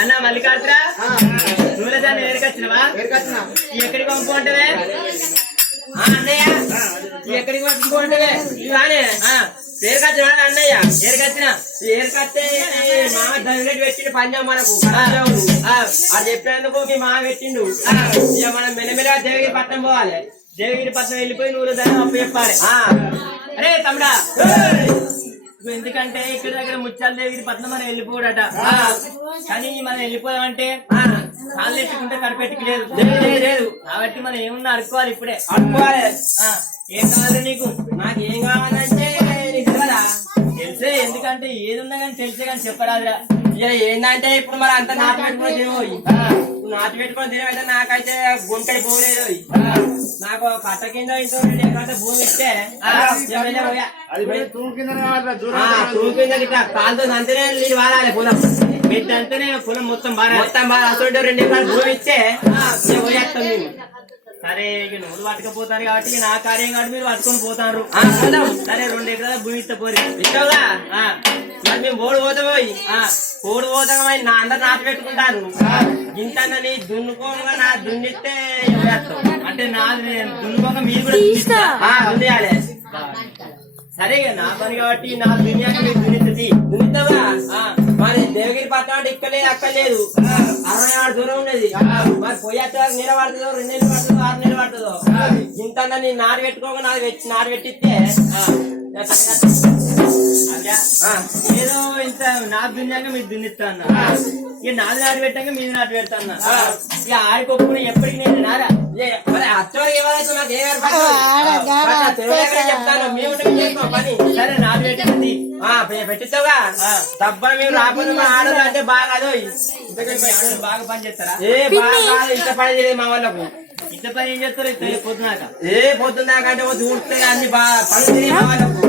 అన్న మల్లికార్జున నువ్వుల దాన్ని ఏరికొచ్చినవా? ఎక్కడికి పంపుకుంటావే అన్నయ్య? ఎక్కడికి పంపుకుంటావే? ఏరికొచ్చినా అన్నయ్య? ఏరికొస్తే మామ దంగటి పెట్టిండు పంజాబ్ మనకు అది చెప్పేందుకు మీ మామ పెట్టిండు. ఇక మనం మెల్లమెల్లగా దేవగిరి పట్నం పోవాలి. దేవగిరి పట్నం వెళ్ళిపోయి నువ్వుల దాన్ని అప్పు చెప్పాలి. అరే తమ్ముడా, ఎందుకంటే ఇక్కడ దగ్గర ముత్యాల దేవిగిరి పట్నం మనం వెళ్ళిపోడట. కానీ మనం వెళ్ళిపోయామంటే కాళ్ళు ఎట్టుకుంటే కడిపెట్టుకు లేదు లేదు. కాబట్టి మనం ఏమున్నా అడుక్కోవాలి, ఇప్పుడే అడుక్కోవాలి. ఏం కావాలి నీకు? నాకు ఏం కావాలంటే నీకు కదా తెలిసే. ఎందుకంటే ఏది ఉన్నా కానీ తెలిసే కానీ చెప్పరాదురా. ఇక ఏంటంటే ఇప్పుడు మరి అంతా నాటు పెట్టుకుని తినబోయి నాటు పెట్టుకుని తినమైతే నాకైతే గుంటడి పోలేదు. నాకు కట్ట కింద ఇంత భూమి ఇస్తే కాలుతో అంతనే నీళ్ళు వాడాలి. పొలం పెట్టి అంటేనే పొలం మొత్తం బాగా అసలు 2 ఎకరాలు భూమి ఇస్తే పోయేస్తాం మేము. సరే ఇక నువ్వు పట్టుకపోతారు కాబట్టి నా కార్యం కాబట్టి మీరు పట్టుకొని పోతారు. సరే 2 ఎకరాల భూమి ఇస్తే పోయి ఇస్తావుగా. మరి మేము ఓడి పోతాం. ఓడి పోతాం నా అందరు నాటు పెట్టుకుంటారు. ఇంత దున్నుకోగా నా దున్నిస్తే అంటే నాది దున్నుకోక మీరు కూడా దున్నియాలి. సరే నా పని కాబట్టి నా దున్యాక మీరు దున్నిస్తుంది. దున్నిస్తావా? మరి దేవగిరి పట్టణం అంటే ఇక్కడ లేదు అక్కడ లేదు, 66 దూరం ఉండేది. మరి పోయేట నీళ్ళ పడుతుందో 2 నెలలు పడుతుందో 6 నెలలు పడుతుందో ఇంత నేను నాటు పెట్టుకోక నాటు పెట్టిస్తే ఏదో ఇంత నాటు దున్నాక మీరు దున్నిస్తా అన్న. ఇక నాది నాటు పెట్టాక మీరు నాటు పెడతా అన్న. ఇక ఆడికొప్పుకుని ఎప్పటికి నేను నారా అచ్చోడికి ఏమైతే నాకు చెప్తాను. మేము పని సరే నాటు పెట్టింది పెట్టిస్తావుగా. తప్ప మేము రాకుండా ఆడదు అంటే బాగా బాగా పని చేస్తారా? బాగా ఇంత పని చేయలేదు మా వాళ్ళకు. ఇంత పని ఏం చేస్తారు పొద్దున్నాక? పొద్దున్నాక అంటే ఊడితే అన్ని బాగా పని మా వాళ్ళకు.